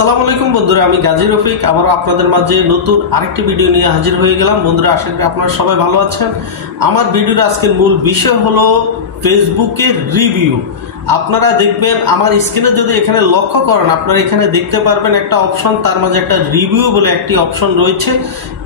আসসালামু আলাইকুম বন্ধুরা, আমি গাজী রফিক আবারও আপনাদের মাঝে নতুন আরেকটি ভিডিও নিয়ে হাজির হয়ে গেলাম। বন্ধুরা, আশা করি আপনারা সবাই ভালো আছেন। আমার ভিডিওর আজকের মূল বিষয় হলো ফেসবুকের রিভিউ। আপনারা দেখবেন আমার স্ক্রিনে যদি এখানে লক্ষ্য করেন, আপনারা এখানে দেখতে পারবেন একটা অপশন, তার মাঝে একটা রিভিউ বলে একটি অপশন রয়েছে।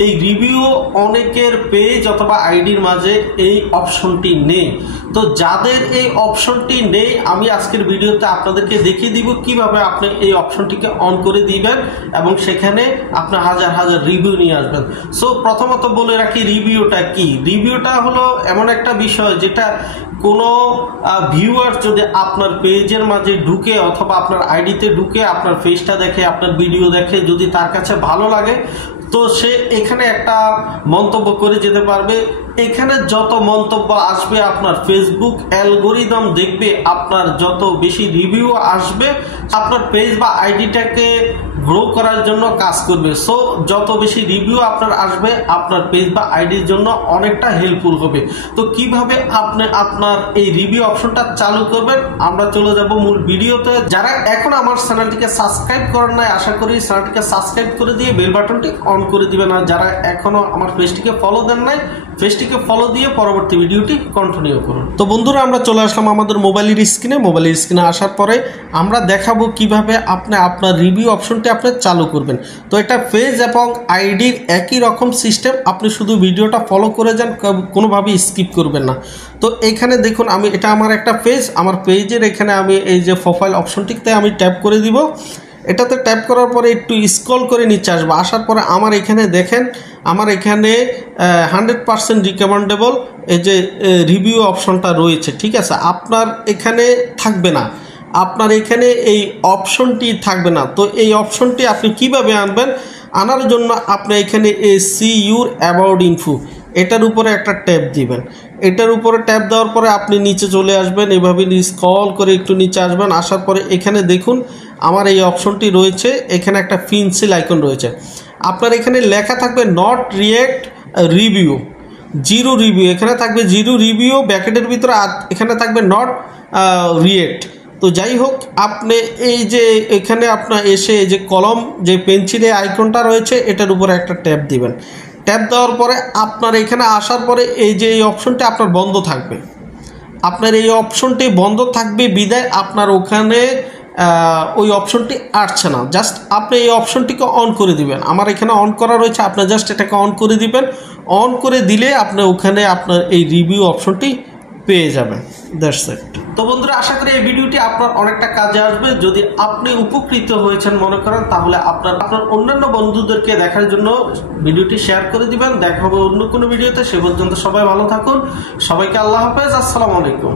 এই রিভিউ অনেকের পেজ অথবা আইডির মাঝে এই অপশনটি নেই। তো যাদের এই অপশনটি নেই, আমি আজকের ভিডিওতে আপনাদেরকে দেখিয়ে দিব কিভাবে আপনি এই অপশনটিকে অন করে দিবেন এবং সেখানে আপনার হাজার হাজার রিভিউ নিয়ে আসবেন। সো প্রথমত বলে রাখি, রিভিউটা কি। রিভিউটা হলো এমন একটা বিষয় যেটা কোনো ভিউয়ার যদি আপনার পেজের মাঝে ঢুকে অথবা আপনার আইডিতে ঢুকে আপনার পেজটা দেখে, আপনার ভিডিও দেখে, যদি তার কাছে ভালো লাগে তো সে এখানে একটা মন্তব্য করে যেতে পারবে। এখানে যত মন্তব্য আসবে আপনার ফেসবুক অ্যালগরিদম দেখবে, আপনার যত বেশি রিভিউ আসবে আপনার পেজ বা আইডিটাকে গ্রো করার জন্য কাজ করবে। সো যত বেশি রিভিউ আপনার আসবে আপনার পেজ বা আইডির জন্য অনেকটা হেল্পফুল হবে। তো কিভাবে আপনি আপনার এই রিভিউ অপশনটা চালু করবেন, আমরা চলে যাব মূল ভিডিওতে। যারা এখন আমার চ্যানেলটিকে সাবস্ক্রাইব করেন নাই, আশা করি চ্যানেলটিকে সাবস্ক্রাইব করে দিয়ে বেল বাটনটি অন করে দিবেন। আর যারা এখনো আমার পেজটিকে ফলো দেন নাই, পেজটিকে ফলো দিয়ে পরবর্তী ভিডিওটি কন্টিনিউ করুন। তো বন্ধুরা, আমরা চলে আসলাম আমাদের মোবাইলের স্ক্রিনে আসার পরে আমরা দেখাবো কিভাবে আপনি আপনার রিভিউ অপশনটি আপনি চালু করবেন। তো এটা পেজ এবং আইডির একই রকম সিস্টেম, আপনি শুধু ভিডিওটা ফলো করে যান, কোনোভাবেই স্কিপ করবেন না। তো এখানে দেখুন, এটা আমার একটা পেজ, আমার পেজের এখানে আমি এই যে প্রোফাইল অপশনটিতে আমি ট্যাপ করে দিব। এটাতে ট্যাপ করার পরে একটু স্ক্রল করে নিচে আসবো। আসার পরে আমার এখানে দেখেন, আমার এখানে 100% রিকমেন্ডেবল এই যে রিভিউ অপশনটা রয়েছে, ঠিক আছে। আপনার এখানে থাকবে না, আপনার এখানে এই অপশনটি থাকবে না। তো এই অপশনটি আপনি কিভাবে আনবেন, আনার জন্য আপনি এখানে সি ইউর অ্যাবাউট ইনফো এটার উপরে একটা ট্যাপ দিবেন। এটার উপরে ট্যাপ দেওয়ার পরে আপনি নিচে চলে আসবেন, এভাবে স্ক্রল করে একটু নিচে আসবেন। আসার পরে এখানে দেখুন আমার এই অপশনটি রয়েছে, এখানে একটা পেন্সিল আইকন রয়েছে। আপনার এখানে লেখা থাকবে not react review, zero review, এখানে থাকবে জিরো রিভিউ, ব্র্যাকেটের ভিতরে এখানে থাকবে নট রিয়েক্ট। তো যাই হোক, আপনি এই যে এখানে আপনার এসে এই যে কলম যে পেন্সিলের আইকনটা রয়েছে এটার উপরে একটা ট্যাপ দিবেন। ট্যাপ দেওয়ার পরে আপনার এখানে আসার পরে এই যে এই অপশনটি আপনার বন্ধ থাকবে, আপনার এই অপশনটি বন্ধ থাকবে বিদায় আপনার ওখানে ওই অপশনটি আসছে না। জাস্ট আপনি এই অপশনটিকে অন করে দিবেন। আমার এখানে অন করা রয়েছে, আপনার জাস্ট এটাকে অন করে দিবেন। অন করে দিলে আপনি ওখানে আপনার এই রিভিউ অপশনটি পেয়ে যাবেন। That's it. তো বন্ধুরা, আশা করি এই ভিডিওটি আপনার অনেকটা কাজে আসবে। যদি আপনি উপকৃত হয়েছেন মনে করেন, তাহলে আপনার অন্যান্য বন্ধুদেরকে দেখার জন্য ভিডিওটি শেয়ার করে দিবেন। দেখা হবে অন্য কোনো ভিডিওতে। সে পর্যন্ত সবাই ভালো থাকুন। সবাইকে আল্লাহ হাফেজ, আসসালামু আলাইকুম।